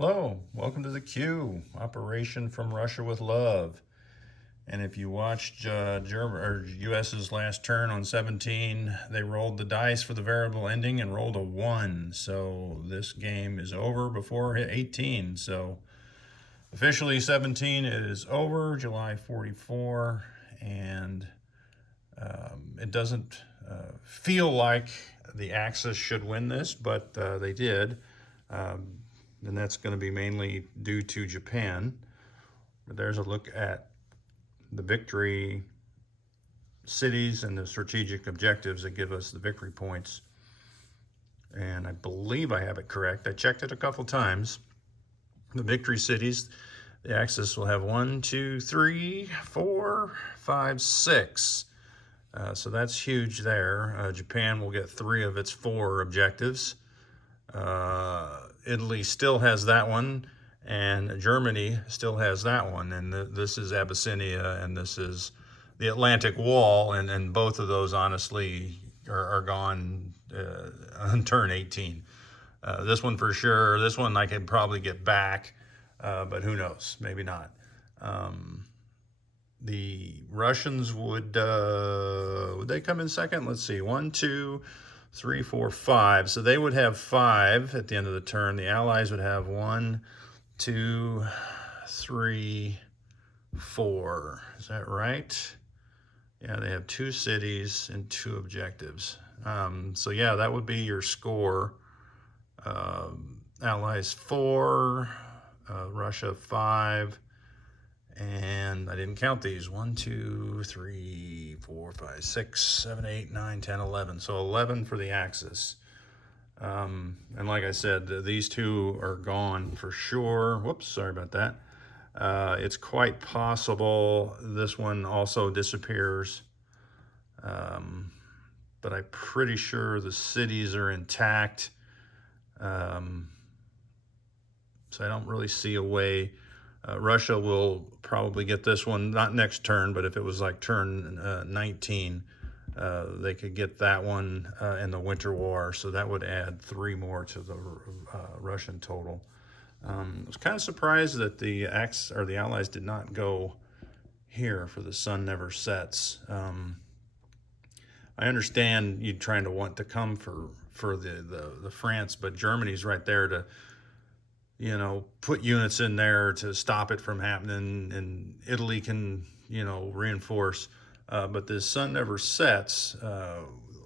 Hello, welcome to the Q, Operation from Russia with Love. And if you watched US's last turn on 17, they rolled the dice for the variable ending and rolled a 1. So this game is over before 18. So officially 17 is over, July 44, and it doesn't feel like the Axis should win this, but they did. And that's going to be mainly due to Japan. But there's a look at the victory cities and the strategic objectives that give us the victory points. And I believe I have it correct. I checked it a couple times. The victory cities, the Axis will have 1, 2, 3, 4, 5, 6. So that's huge there. Japan will get 3 of its 4 objectives. Italy still has that one, and Germany still has that one, and this is Abyssinia, and this is the Atlantic Wall, and both of those honestly are gone on turn 18. This one for sure. This one I could probably get back, but who knows? Maybe not. The Russians would they come in second? Let's see. 1, 2, 3, 4, 5. So they would have 5 at the end of the turn. The Allies would have 1, 2, 3, 4. Is that right? Yeah, they have 2 cities and 2 objectives. So yeah, that would be your score. Allies 4, Russia 5. And I didn't count these. 1, 2, 3, 4, 5, 6, 7, 8, 9, 10, 11. So 11 for the Axis. And like I said, these 2 are gone for sure. Whoops, sorry about that. It's quite possible this one also disappears. But I'm pretty sure the cities are intact. So I don't really see a way. Russia will probably get this one, not next turn, but if it was like turn 19, they could get that one in the Winter War. So that would add 3 more to the Russian total. I was kind of surprised that the Allies did not go here for the sun never sets. I understand you trying to want to come for the France, but Germany's right there to put units in there to stop it from happening, and Italy can, reinforce. But the sun never sets.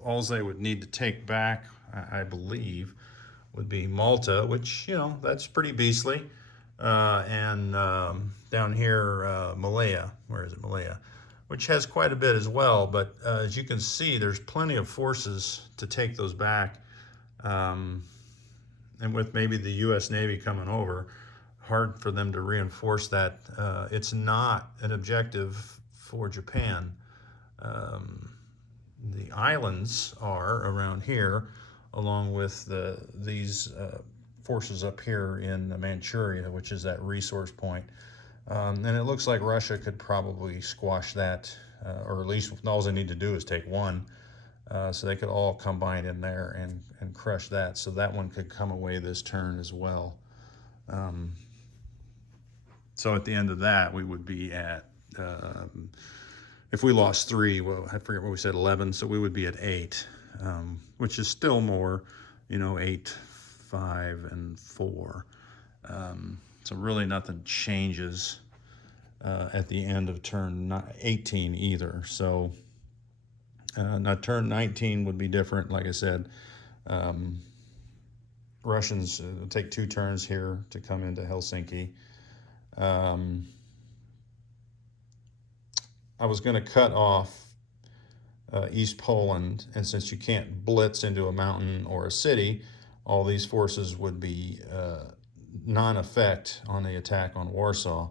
All they would need to take back, I believe, would be Malta, which, that's pretty beastly. And down here, Malaya, where is it, Malaya? Which has quite a bit as well. But as you can see, there's plenty of forces to take those back. And with maybe the U.S. Navy coming over, hard for them to reinforce that. It's not an objective for Japan. The islands are around here, along with these forces up here in Manchuria, which is that resource point. And it looks like Russia could probably squash that, or at least all they need to do is take one. So they could all combine in there and crush that. So that one could come away this turn as well. So at the end of that, we would be at, if we lost 3, well, I forget what we said, 11. So we would be at 8, which is still more, 8, 5, and 4. So really nothing changes at the end of turn 18 either. So now turn 19 would be different. Like I said, Russians take 2 turns here to come into Helsinki. I was going to cut off East Poland, and since you can't blitz into a mountain or a city, all these forces would be non-effect on the attack on Warsaw.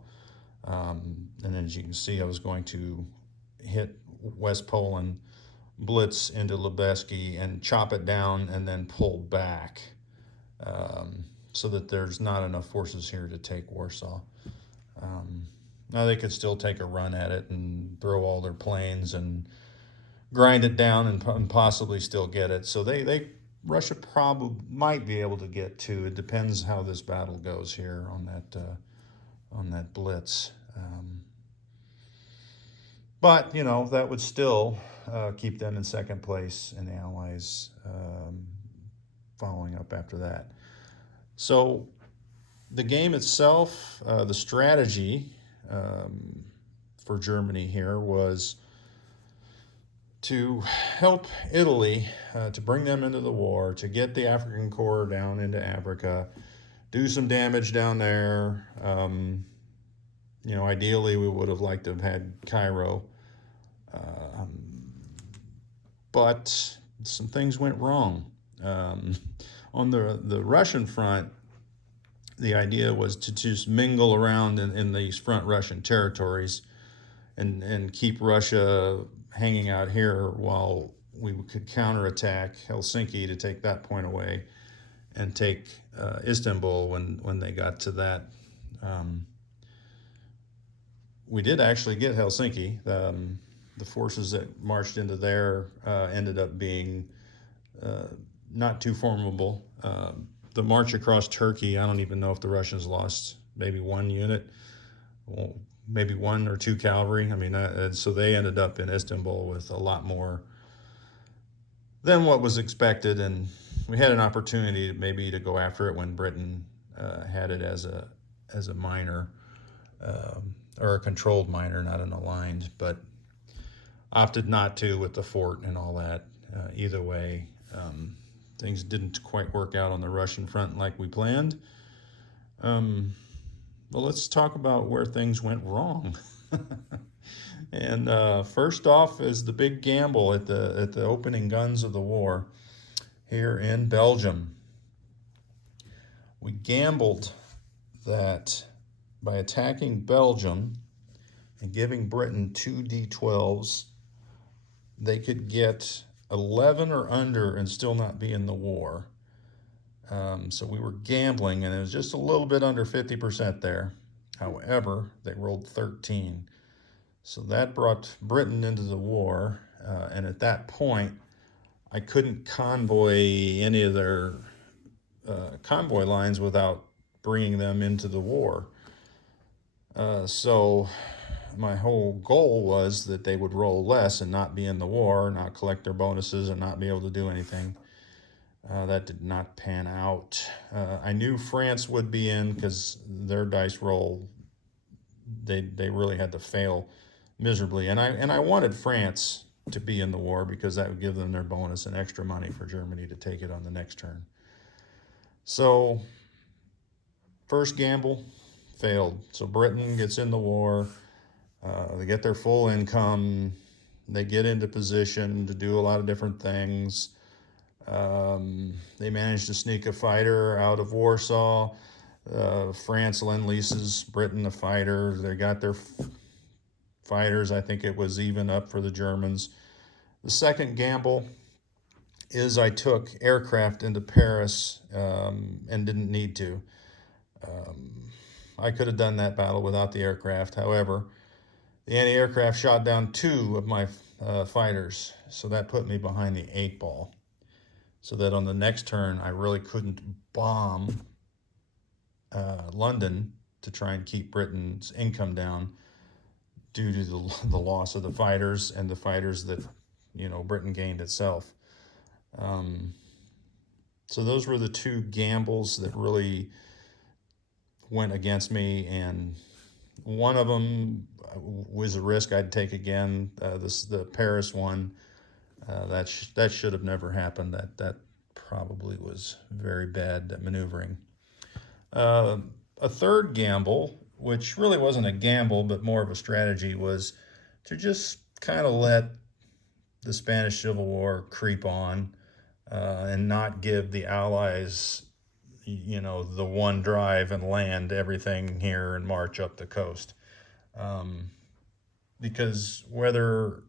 And then as you can see, I was going to hit West Poland, blitz into Lubeski, and chop it down and then pull back, so that there's not enough forces here to take Warsaw. Now they could still take a run at it and throw all their planes and grind it down and possibly still get it. So they Russia probably might be able to get two. It depends how this battle goes here on that blitz. But you know that would still keep them in second place, and the Allies following up after that. So the game itself, the strategy for Germany here was to help Italy, to bring them into the war, to get the African Corps down into Africa, do some damage down there. You know, ideally we would have liked to have had Cairo, but some things went wrong. On the Russian front, the idea was to just mingle around in these front Russian territories and keep Russia hanging out here while we could counterattack Helsinki to take that point away and take Istanbul when they got to that. We did actually get Helsinki. The forces that marched into there ended up being not too formidable. The march across Turkey, I don't even know if the Russians lost maybe one unit, well, maybe 1 or 2 cavalry. I mean, so they ended up in Istanbul with a lot more than what was expected, and we had an opportunity maybe to go after it when Britain had it as a minor, or a controlled minor, not an aligned, but opted not to with the fort and all that. Either way, things didn't quite work out on the Russian front like we planned. Well, let's talk about where things went wrong. And first off is the big gamble at the opening guns of the war here in Belgium. We gambled that by attacking Belgium and giving Britain 2 D12s, they could get 11 or under and still not be in the war. So we were gambling, and it was just a little bit under 50% there. However, they rolled 13. So that brought Britain into the war, and at that point, I couldn't convoy any of their convoy lines without bringing them into the war. So my whole goal was that they would roll less and not be in the war, not collect their bonuses, and not be able to do anything. That did not pan out. I knew France would be in because their dice roll, they really had to fail miserably. And I wanted France to be in the war because that would give them their bonus and extra money for Germany to take it on the next turn. So first gamble failed. So Britain gets in the war. They get their full income. They get into position to do a lot of different things. They managed to sneak a fighter out of Warsaw. France lend-leases Britain a fighter. They got their fighters. I think it was even up for the Germans. The second gamble is I took aircraft into Paris and didn't need to. I could have done that battle without the aircraft. However, the anti-aircraft shot down 2 of my fighters, so that put me behind the 8 ball. So that on the next turn, I really couldn't bomb London to try and keep Britain's income down due to the loss of the fighters and the fighters that, you know, Britain gained itself. So those were the 2 gambles that really went against me, and one of them was a risk I'd take again. The Paris one. That should have never happened. That probably was very bad at maneuvering. A third gamble, which really wasn't a gamble but more of a strategy, was to just kind of let the Spanish Civil War creep on and not give the Allies, you know, the one drive and land everything here and march up the coast. Because whether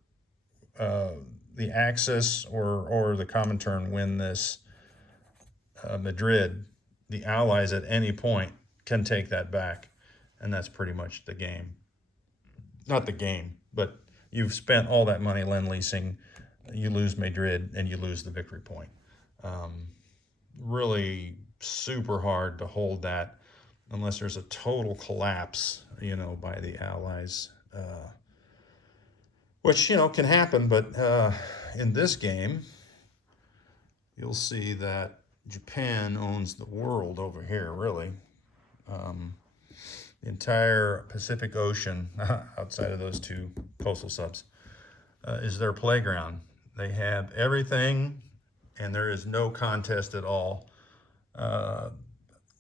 the Axis or the Comintern win this Madrid, the Allies at any point can take that back, and that's pretty much the game. Not the game, but you've spent all that money lend-leasing, you lose Madrid, and you lose the victory point. Really super hard to hold that unless there's a total collapse, by the Allies, which, can happen. But in this game, you'll see that Japan owns the world over here, really. The entire Pacific Ocean, outside of those two coastal subs, is their playground. They have everything, and there is no contest at all.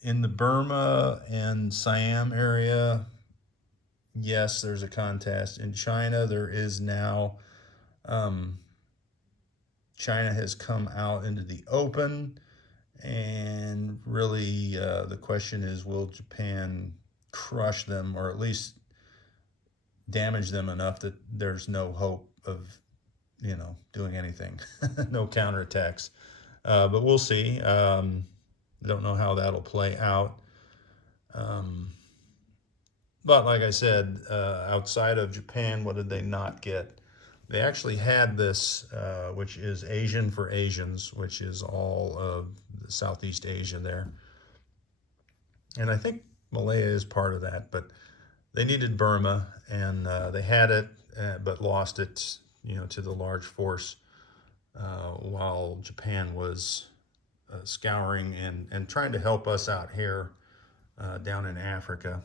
In the Burma and Siam area, yes, there's a contest. In China, there is now. China has come out into the open, and really the question is, will Japan crush them, or at least damage them enough that there's no hope of, doing anything, no counterattacks. But we'll see. Don't know how that'll play out. But like I said, outside of Japan, what did they not get? They actually had this, which is Asian for Asians, which is all of Southeast Asia there. And I think Malaya is part of that, but they needed Burma, and they had it, but lost it, to the large force, while Japan was scouring and trying to help us out here down in Africa.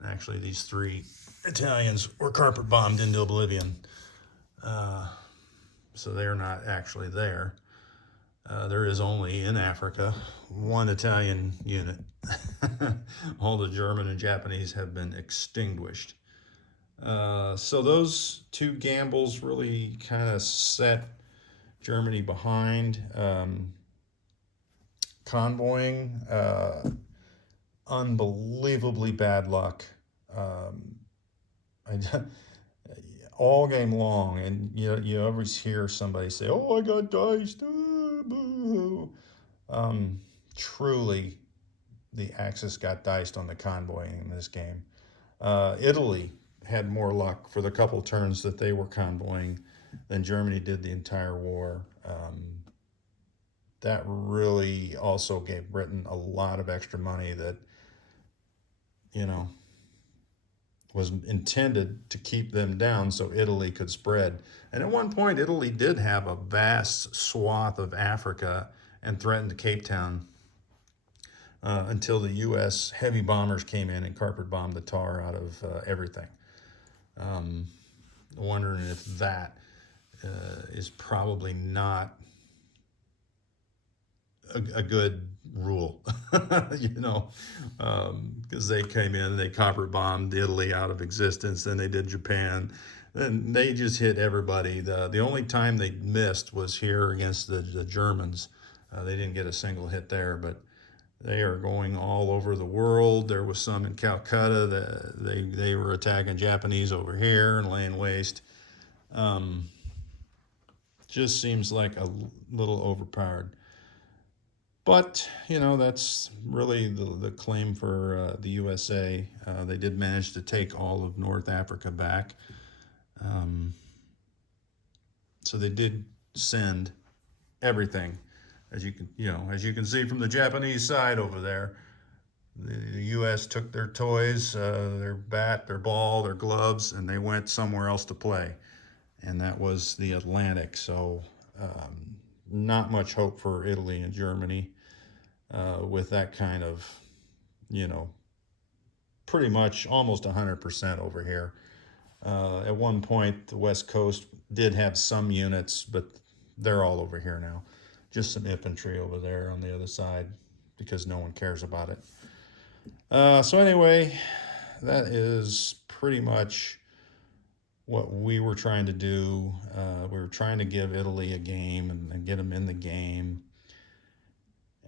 And actually, these 3 Italians were carpet bombed into oblivion, so they're not actually there. There is only in Africa 1 Italian unit. All the German and Japanese have been extinguished. So those 2 gambles really kind of set Germany behind. Convoying, unbelievably bad luck. All game long, and you always hear somebody say, "Oh, I got diced." Boo. Truly, the Axis got diced on the convoying in this game. Italy had more luck for the couple turns that they were convoying than Germany did the entire war. That really also gave Britain a lot of extra money that, was intended to keep them down so Italy could spread. And at one point, Italy did have a vast swath of Africa and threatened Cape Town, until the U.S. heavy bombers came in and carpet bombed the tar out of everything. Wondering if that is probably not a good rule, because they came in and they copper bombed Italy out of existence. Then they did Japan. Then they just hit everybody. The only time they missed was here against the Germans. They didn't get a single hit there, but they are going all over the world. There was some in Calcutta that they were attacking Japanese over here and laying waste. Just seems like a little overpowered. But, that's really the claim for the USA. They did manage to take all of North Africa back. So they did send everything. As you can see from the Japanese side over there, the U.S. took their toys, their bat, their ball, their gloves, and they went somewhere else to play. And that was the Atlantic. So not much hope for Italy and Germany with that kind of, pretty much almost 100% over here. At one point, the West Coast did have some units, but they're all over here now. Just some infantry over there on the other side because no one cares about it. So anyway, that is pretty much what we were trying to do. We were trying to give Italy a game and get them in the game.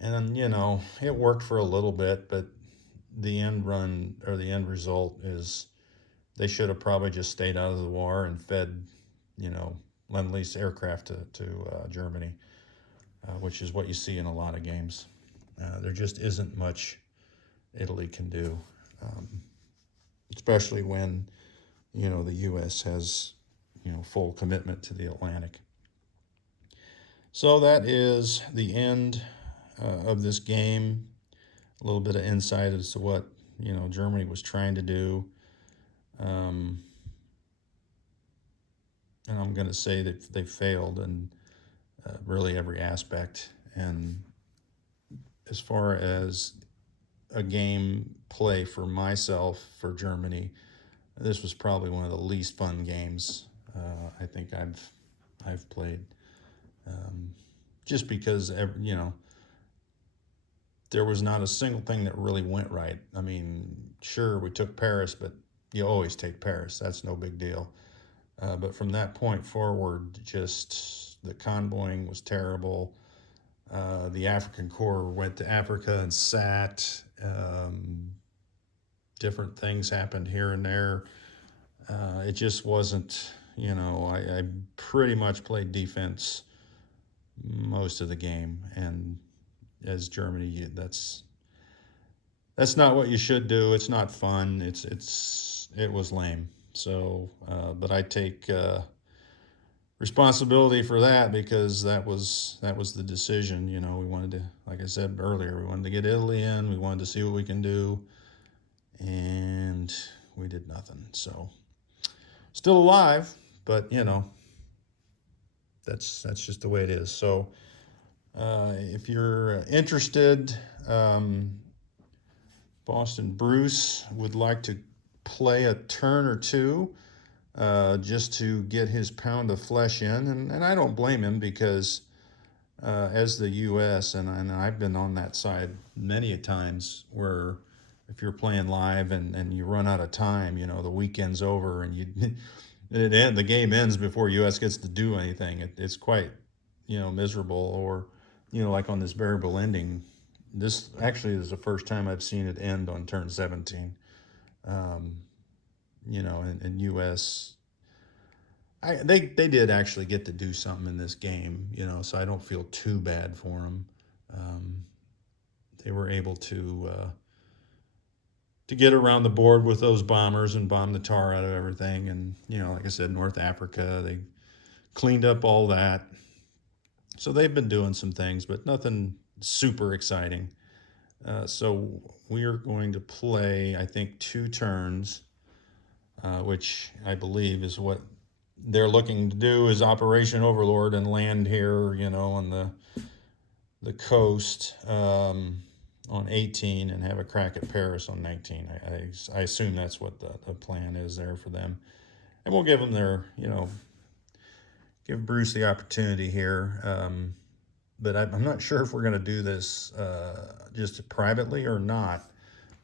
And, it worked for a little bit, but the end result is they should have probably just stayed out of the war and fed, Lend-Lease aircraft to Germany, which is what you see in a lot of games. There just isn't much Italy can do, especially when, the U.S. has, full commitment to the Atlantic. So that is the end of this game. A little bit of insight as to what Germany was trying to do. Um, and I'm going to say that they failed in really every aspect. And as far as a game play for myself for Germany, this was probably one of the least fun games I think I've played. Just because there was not a single thing that really went right. I mean, sure, we took Paris, but you always take Paris. That's no big deal. But from that point forward, just the convoying was terrible. The African Corps went to Africa and sat. Different things happened here and there. It just wasn't, I pretty much played defense most of the game. And as Germany, that's not what you should do. It's not fun. It was lame. So, but I take responsibility for that because that was the decision. We wanted to, like I said earlier, we wanted to get Italy in. We wanted to see what we can do, and we did nothing. So, still alive, but that's just the way it is. So, if you're interested, Boston Bruce would like to play a turn or two just to get his pound of flesh in. And I don't blame him because as the U.S., and I've been on that side many a times where if you're playing live and you run out of time, the weekend's over and the game ends before U.S. gets to do anything. It's quite, miserable. Or, like on this variable ending, this actually is the first time I've seen it end on turn 17. In U.S., they did actually get to do something in this game, so I don't feel too bad for them. They were able to get around the board with those bombers and bomb the tar out of everything. And, like I said, North Africa, they cleaned up all that. So they've been doing some things, but nothing super exciting. So we are going to play, I think, 2 turns, which I believe is what they're looking to do, is Operation Overlord and land here, on the coast on 18 and have a crack at Paris on 19. I assume that's what the plan is there for them. And we'll give them give Bruce the opportunity here. But I'm not sure if we're going to do this just privately or not.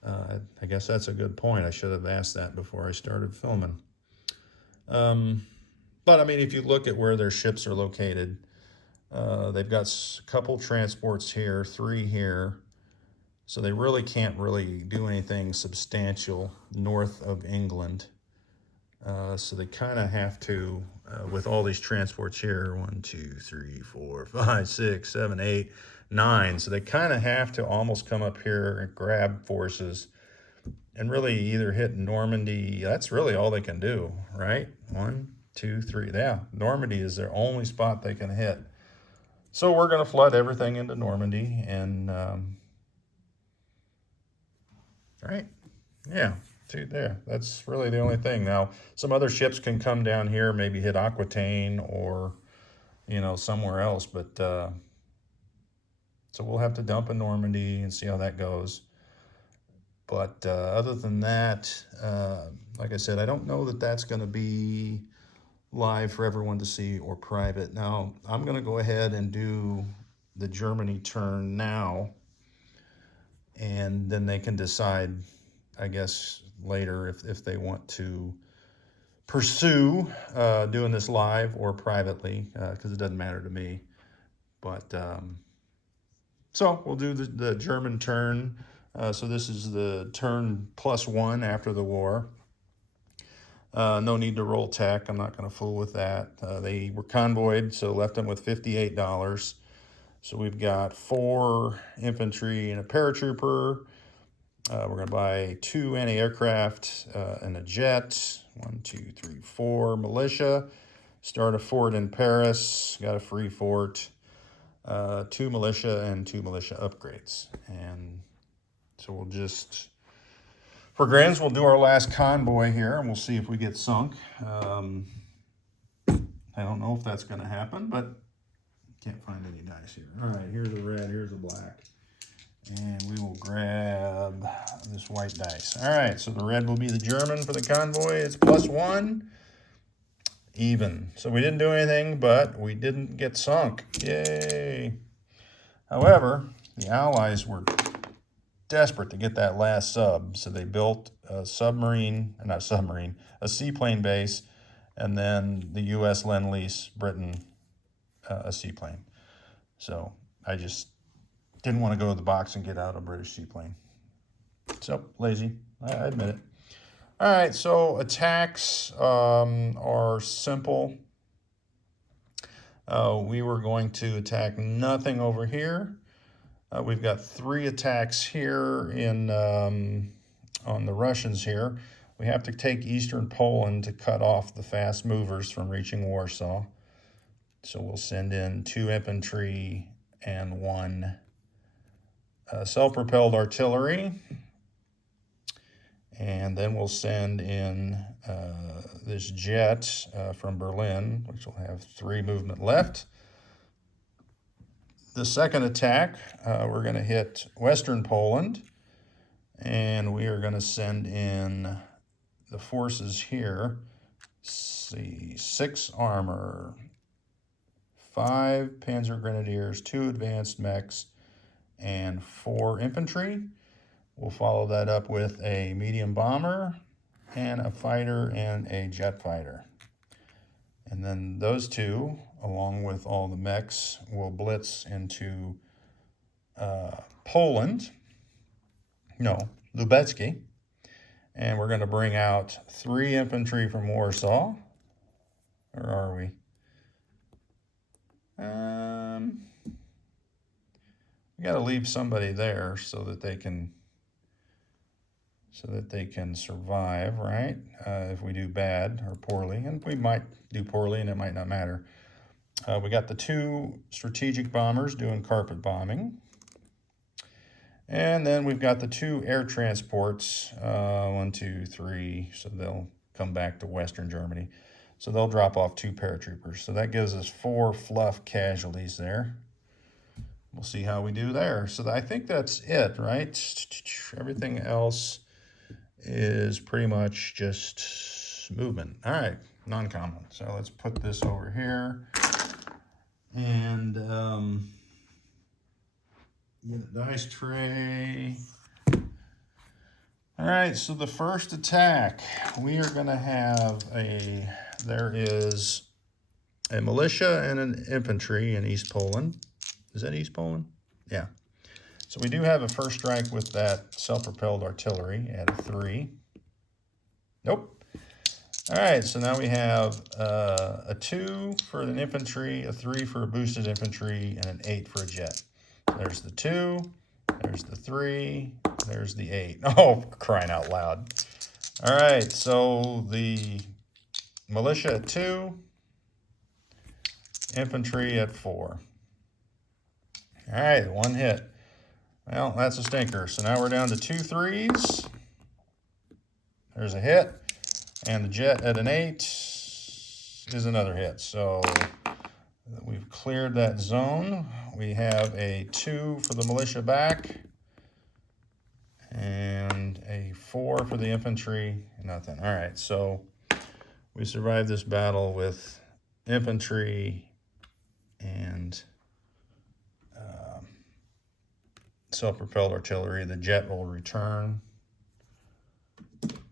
I guess that's a good point. I should have asked that before I started filming. But I mean, if you look at where their ships are located, they've got a couple transports here, 3 here. So they really can't really do anything substantial north of England. So they kind of have to, with all these transports here, 1, 2, 3, 4, 5, 6, 7, 8, 9. So they kind of have to almost come up here and grab forces and really either hit Normandy. That's really all they can do, right? 1, 2, 3. Yeah, Normandy is their only spot they can hit. So we're going to flood everything into Normandy. And, right? Yeah. There. That's really the only thing. Now, some other ships can come down here, maybe hit Aquitaine or, somewhere else. But so we'll have to dump in Normandy and see how that goes. But other than that, like I said, I don't know that that's going to be live for everyone to see or private. Now, I'm going to go ahead and do the Germany turn now, and then they can decide, I guess, later if they want to pursue doing this live or privately, because it doesn't matter to me. But so we'll do the German turn. So this is the turn +1 after the war. No need to roll tech. I'm not going to fool with that. They were convoyed, so left them with $58. So we've got 4 infantry and a paratrooper. We're going to buy 2 anti-aircraft and a jet. 1, 2, 3, 4 militia. Start a fort in Paris. Got a free fort. 2 militia and 2 militia upgrades. And so we'll just, for grins, we'll do our last convoy here, and we'll see if we get sunk. I don't know if that's going to happen, but can't find any dice here. All right, here's a red, here's a black. And we will grab this white dice. All right, so the red will be the German for the convoy. It's +1, even. So we didn't do anything, but we didn't get sunk. Yay. However, the Allies were desperate to get that last sub, so they built a a seaplane base, and then the U.S. Lend-Lease Britain a seaplane. So I just didn't want to go to the box and get out a British seaplane. So lazy, I admit it. All right, so attacks are simple. We were going to attack nothing over here. We've got 3 attacks here in on the Russians here. We have to take eastern Poland to cut off the fast movers from reaching Warsaw. So we'll send in 2 infantry and 1 self-propelled artillery. And then we'll send in this jet from Berlin, which will have 3 movement left. The second attack, we're going to hit Western Poland, and we are going to send in the forces here. See, 6 armor, 5 Panzer Grenadiers, 2 advanced mechs, and 4 infantry. We'll follow that up with a medium bomber and a fighter and a jet fighter. And then those 2, along with all the mechs, will blitz into Poland. No, Lubecki. And we're going to bring out 3 infantry from Warsaw. Or are we? We got to leave somebody there so that they can survive, right? If we do bad or poorly, and we might do poorly and it might not matter. We got the 2 strategic bombers doing carpet bombing. And then we've got the 2 air transports, 1, 2, 3, so they'll come back to Western Germany. So they'll drop off 2 paratroopers. So that gives us 4 fluff casualties there. We'll see how we do there. So I think that's it, right? Everything else is pretty much just movement. All right, non-common. So let's put this over here. And get a dice tray. All right, so the first attack, we are going to have there is a militia and an infantry in East Poland. Is that East Poland? Yeah. So we do have a first strike with that self-propelled artillery at a 3. Nope. All right, so now we have a 2 for an infantry, a 3 for a boosted infantry, and an 8 for a jet. There's the 2, there's the 3, there's the 8. Oh, crying out loud. All right, so the militia at 2, infantry at 4. All right, 1 hit. Well, that's a stinker. So now we're down to 2 3s. There's a hit. And the jet at an 8 is another hit. So we've cleared that zone. We have a 2 for the militia back. And a 4 for the infantry. Nothing. All right, so we survived this battle with infantry and self-propelled artillery. The jet will return.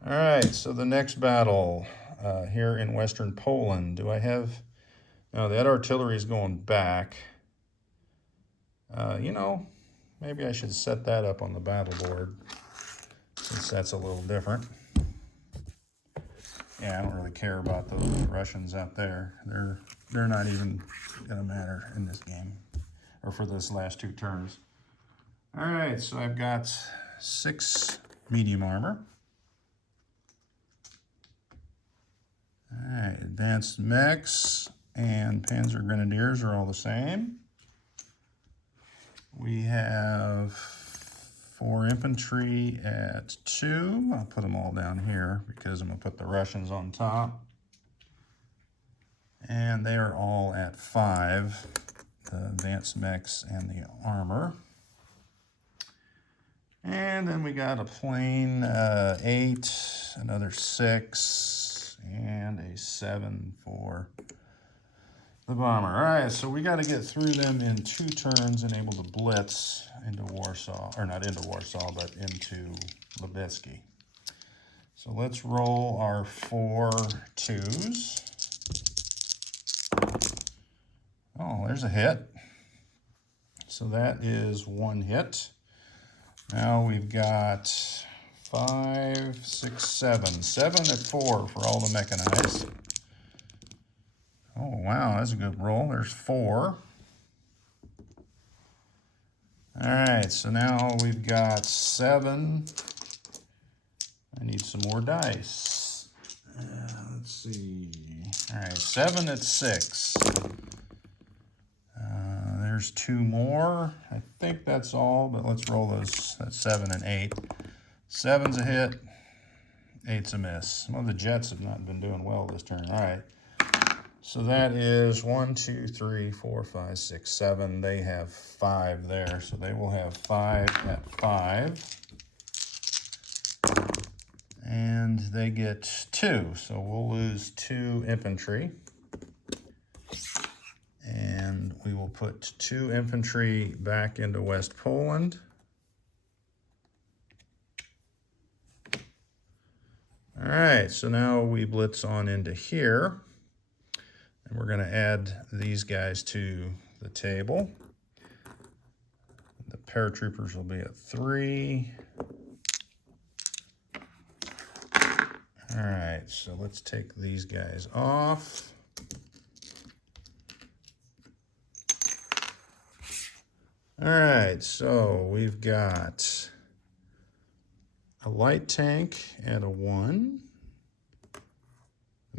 All right, so the next battle here in Western Poland. Do I have... No, that artillery is going back. You know, maybe I should set that up on the battle board since that's a little different. Yeah, I don't really care about those Russians out there. They're not even going to matter in this game or for this last 2 turns. All right, so I've got 6 medium armor. All right, advanced mechs and Panzer Grenadiers are all the same. We have 4 infantry at 2. I'll put them all down here because I'm going to put the Russians on top. And they are all at 5, the advanced mechs and the armor. And then we got a plane 8, another 6, and a 7 for the bomber. All right, so we got to get through them in 2 turns and able to blitz into Warsaw, or not into Warsaw, but into Lubitsky. So let's roll our 4 2s. Oh, there's a hit. So that is 1 hit. Now we've got 5, 6, 7. 7 at 4 for all the mechanized. Oh, wow, that's a good roll. There's 4. All right, so now we've got 7. I need some more dice. Let's see. All right, 7 at 6. There's 2 more. I think that's all, but let's roll those. That's 7 and 8. 7's a hit. 8's a miss. Well, the Jets have not been doing well this turn. All right. So that is 1, 2, 3, 4, 5, 6, 7. They have 5 there, so they will have 5 at 5. And they get 2, so we'll lose 2 infantry. And we will put 2 infantry back into West Poland. All right, so now we blitz on into here. And we're going to add these guys to the table. The paratroopers will be at 3. All right, so let's take these guys off. All right, so we've got a light tank at a 1, a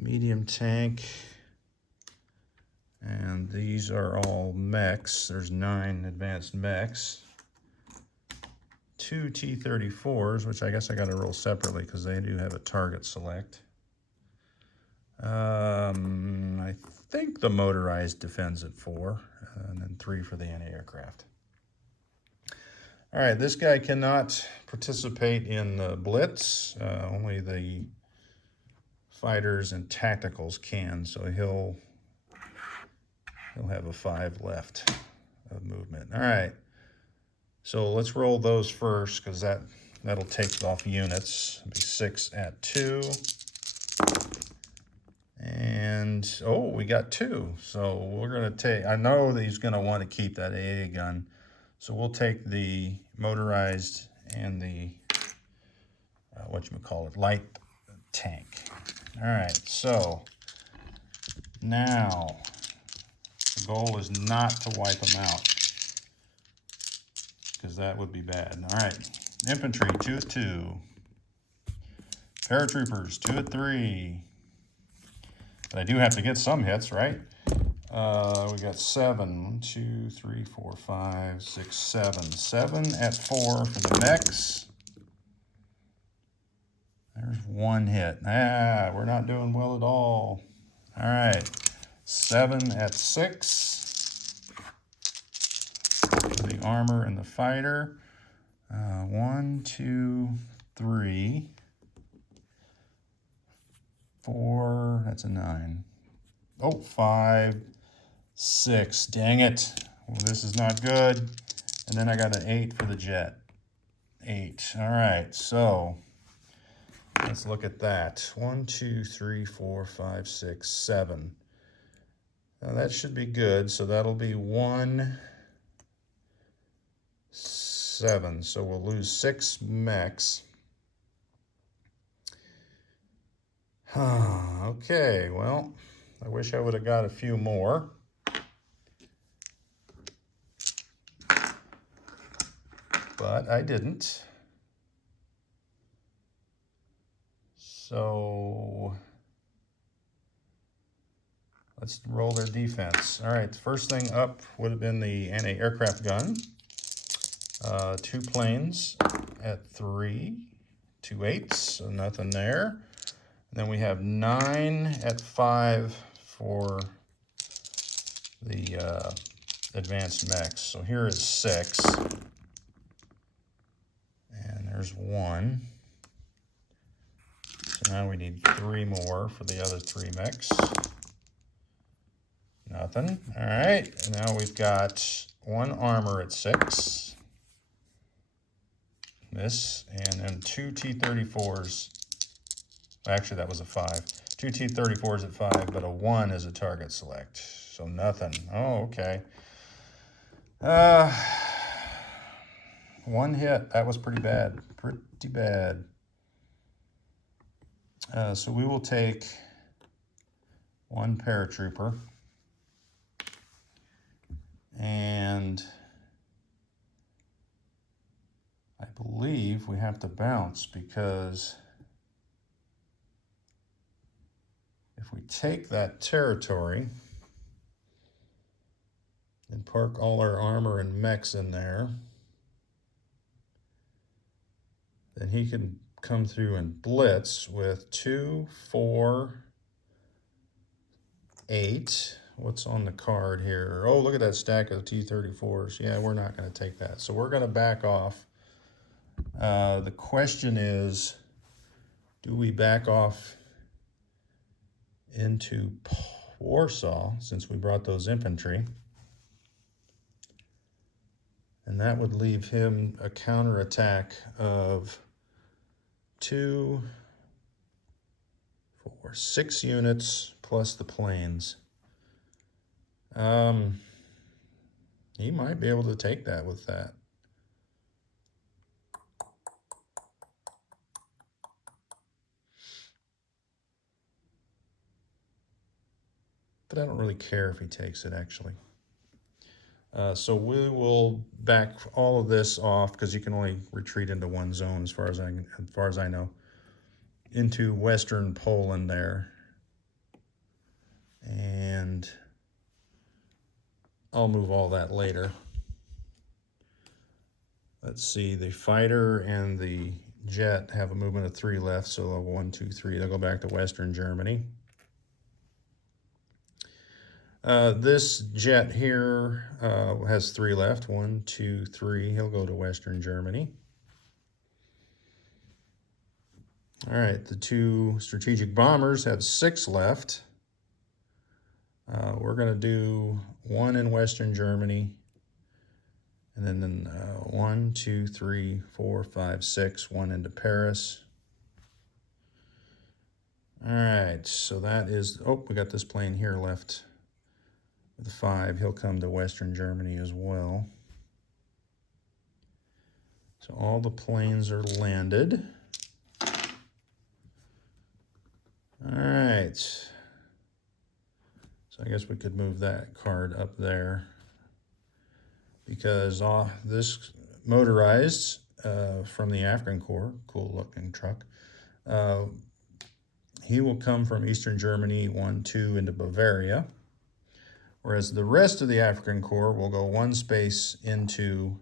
medium tank, and these are all mechs. There's 9 advanced mechs. 2 T-34s, which I guess I got to roll separately because they do have a target select. I think the motorized defends at 4, and then 3 for the anti-aircraft. All right, this guy cannot participate in the blitz. Only the fighters and tacticals can, so he'll have a 5 left of movement. All right, so let's roll those first because that'll take off units. It'll be 6 at 2. And, oh, we got 2. So we're going to take, I know that he's going to want to keep that AA gun. So we'll take the motorized and the, light tank. All right, so now the goal is not to wipe them out because that would be bad. All right, infantry, 2 at 2. Paratroopers, 2 at 3. But I do have to get some hits, right? We got 7. 1, 2, 3, 4, 5, 6, 7. 7 at 4 for the mechs. There's 1 hit. We're not doing well at all. All right. 7 at 6. The armor and the fighter. 1, 2, 3, 4. That's a 9. Oh, 5, 6. Dang it. Well, this is not good. And then I got an 8 for the jet. 8. All right, so let's look at that. 1, 2, 3, 4, 5, 6, 7. Now that should be good. So that'll be 1, 7. So we'll lose 6 mechs. Okay, well, I wish I would have got a few more. But I didn't. So let's roll their defense. All right, the first thing up would have been the anti-aircraft gun. 2 planes at 3, 2 8s, so nothing there. And then we have 9 at 5 for the advanced mechs. So here is 6. And there's 1. So now we need 3 more for the other 3 mechs. Nothing. All right. And now we've got 1 armor at 6. This. And then 2 T-34s. Actually, that was a 5. 2 T-34s at 5, but a 1 is a target select. So nothing. Oh, okay. 1 hit. That was pretty bad. Pretty bad. So we will take 1 paratrooper. And I believe we have to bounce because if we take that territory and park all our armor and mechs in there, then he can come through and blitz with 2, 4, 8. What's on the card here? Oh, look at that stack of T-34s. Yeah, we're not going to take that. So we're going to back off. The question is, do we back off into Warsaw since we brought those infantry? And that would leave him a counterattack of 2, 4, 6 units plus the planes. He might be able to take that with that. But I don't really care if he takes it, actually. So we will back all of this off because you can only retreat into 1 zone as far as I know, into Western Poland there. And I'll move all that later. Let's see, the fighter and the jet have a movement of 3 left, so 1, 2, 3. They'll go back to Western Germany. This jet here has 3 left. 1, 2, 3. He'll go to Western Germany. All right, the 2 strategic bombers have 6 left. We're going to do 1 in Western Germany. And then 1, 2, 3, 4, 5, 6, 1 into Paris. All right, so that is, oh, we got this plane here left with 5. He'll come to Western Germany as well. So all the planes are landed. All right. So I guess we could move that card up there because this motorized from the African Corps, cool looking truck, he will come from Eastern Germany 1, 2 into Bavaria, whereas the rest of the African Corps will go 1 space into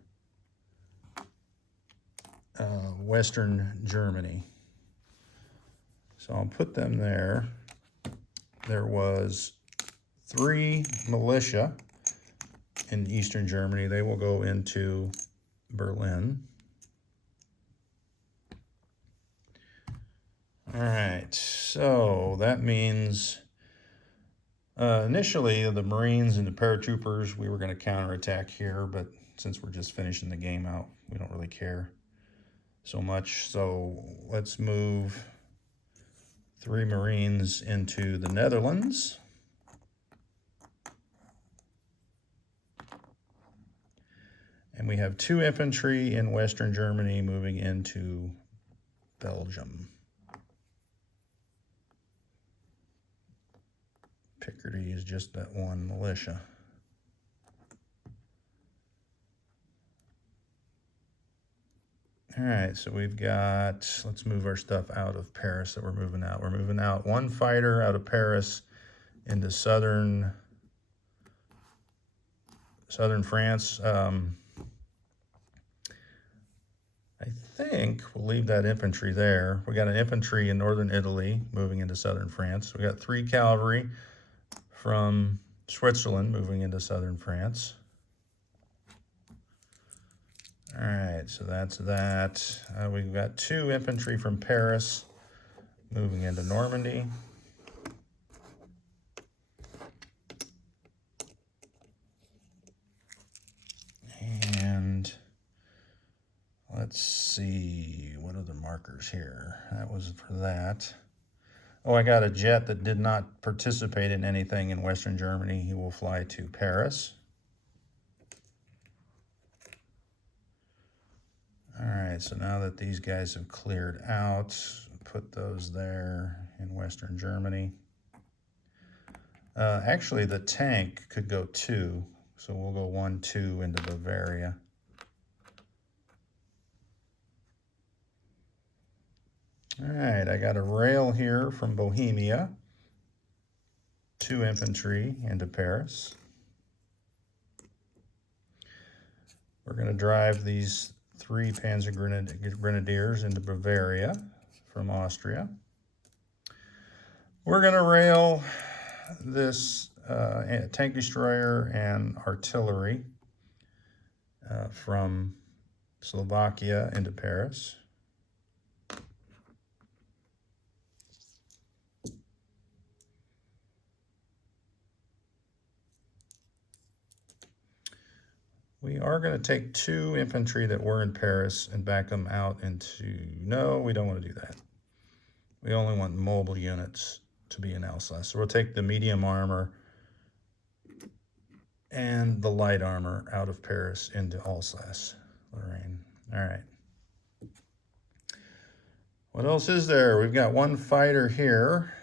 Western Germany. So I'll put them there. There was 3 militia in Eastern Germany. They will go into Berlin. All right, so that means initially the Marines and the paratroopers, we were going to counterattack here, but since we're just finishing the game out, we don't really care so much. So let's move 3 Marines into the Netherlands. And we have 2 infantry in Western Germany moving into Belgium. Picardy is just that 1 militia. All right, so we've got, let's move our stuff out of Paris that we're moving out. We're moving out 1 fighter out of Paris into southern France. think we'll leave that infantry there. We got an infantry in northern Italy moving into southern France. We got 3 cavalry from Switzerland moving into southern France. All right, so that's that. We've got 2 infantry from Paris moving into Normandy. And let's see, what are the markers here? That was for that. Oh, I got a jet that did not participate in anything in Western Germany. He will fly to Paris. All right, so now that these guys have cleared out, put those there in Western Germany. Actually, the tank could go 2, so we'll go 1, 2 into Bavaria. All right, I got a rail here from Bohemia, 2 infantry into Paris. We're going to drive these 3 Panzer Grenadiers into Bavaria from Austria. We're going to rail this tank destroyer and artillery from Slovakia into Paris. We are going to take 2 infantry that were in Paris and back them out into... No, we don't want to do that. We only want mobile units to be in Alsace. So we'll take the medium armor and the light armor out of Paris into Alsace, Lorraine. All right. What else is there? We've got 1 fighter here,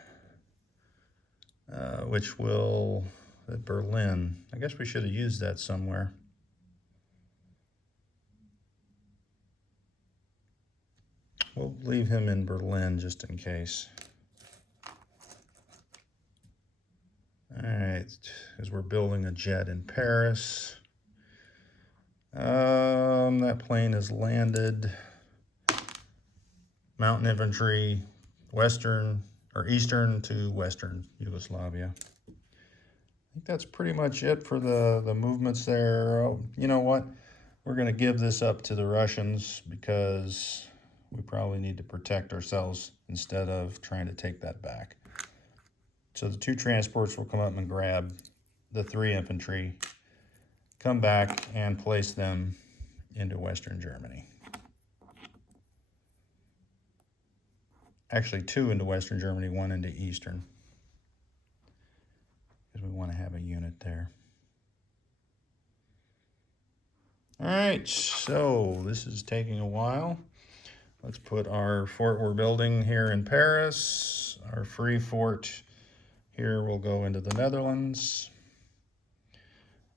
which will... at Berlin. I guess we should have used that somewhere. We'll leave him in Berlin just in case. All right, because we're building a jet in Paris. That plane has landed. Mountain infantry, western or eastern to western Yugoslavia. I think that's pretty much it for the movements there. Oh, you know what? We're going to give this up to the Russians because we probably need to protect ourselves instead of trying to take that back. So the 2 transports will come up and grab the 3 infantry, come back and place them into Western Germany. Actually, 2 into Western Germany, 1 into Eastern, because we want to have a unit there. All right, so this is taking a while. Let's put our fort we're building here in Paris. Our free fort here will go into the Netherlands.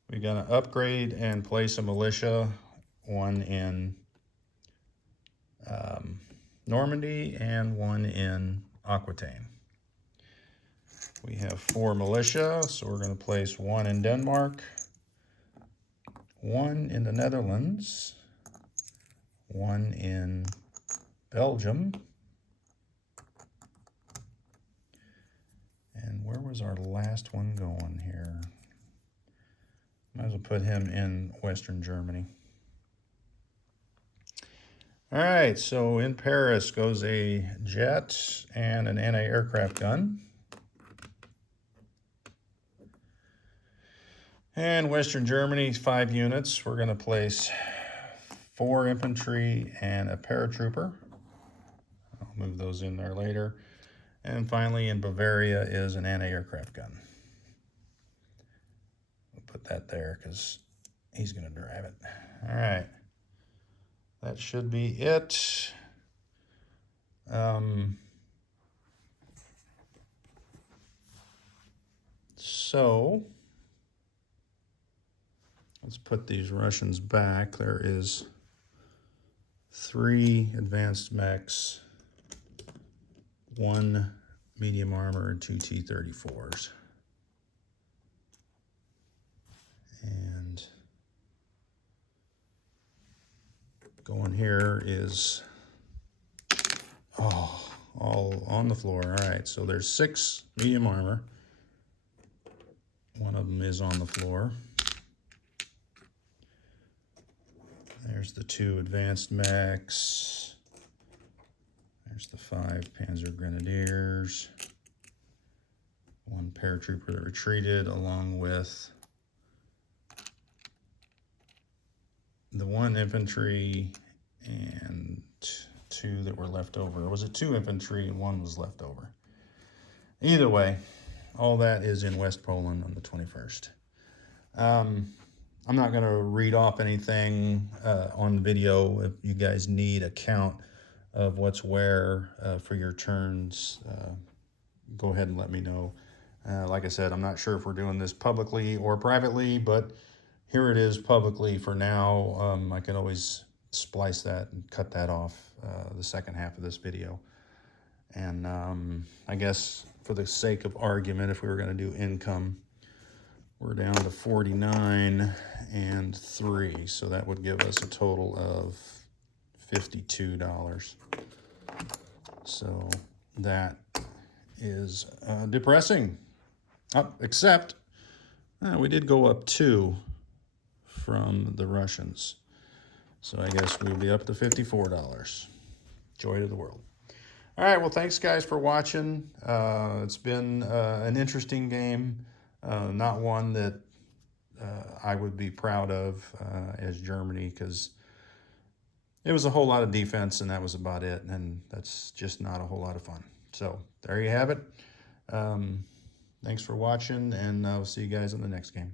We're going to upgrade and place a militia, 1 in Normandy and 1 in Aquitaine. We have 4 militia, so we're going to place 1 in Denmark, 1 in the Netherlands, 1 in Belgium, and where was our last one going here? Might as well put him in Western Germany. All right, so in Paris goes a jet and an anti-aircraft gun. And Western Germany, 5 units. We're going to place 4 infantry and a paratrooper. I'll move those in there later. And finally, in Bavaria is an anti-aircraft gun. We'll put that there because he's going to drive it. All right. That should be it. So let's put these Russians back. There is 3 advanced mechs, 1 medium armor, and 2 T-34s. And Going here is, oh, all on the floor. All right, so there's 6 medium armor. One of them is on the floor. There's the 2 advanced mechs. There's the 5 Panzer Grenadiers. 1 paratrooper that retreated, along with the 1 infantry and 2 that were left over. Or was it 2 infantry and 1 was left over? Either way, all that is in West Poland on the 21st. I'm not going to read off anything on video. If you guys need a count of what's where for your turns, go ahead and let me know. Like I said, I'm not sure if we're doing this publicly or privately, but here it is publicly for now. I can always splice that and cut that off the second half of this video. And I guess for the sake of argument, if we were going to do income, we're down to 49 and 3. So that would give us a total of $52. So that is depressing. Except we did go up 2 from the Russians. So I guess we'll be up to $54. Joy to the world. All right, well, thanks, guys, for watching. It's been an interesting game. Not one that I would be proud of as Germany, because it was a whole lot of defense, and that was about it, and that's just not a whole lot of fun. So there you have it. Thanks for watching, and I'll see you guys in the next game.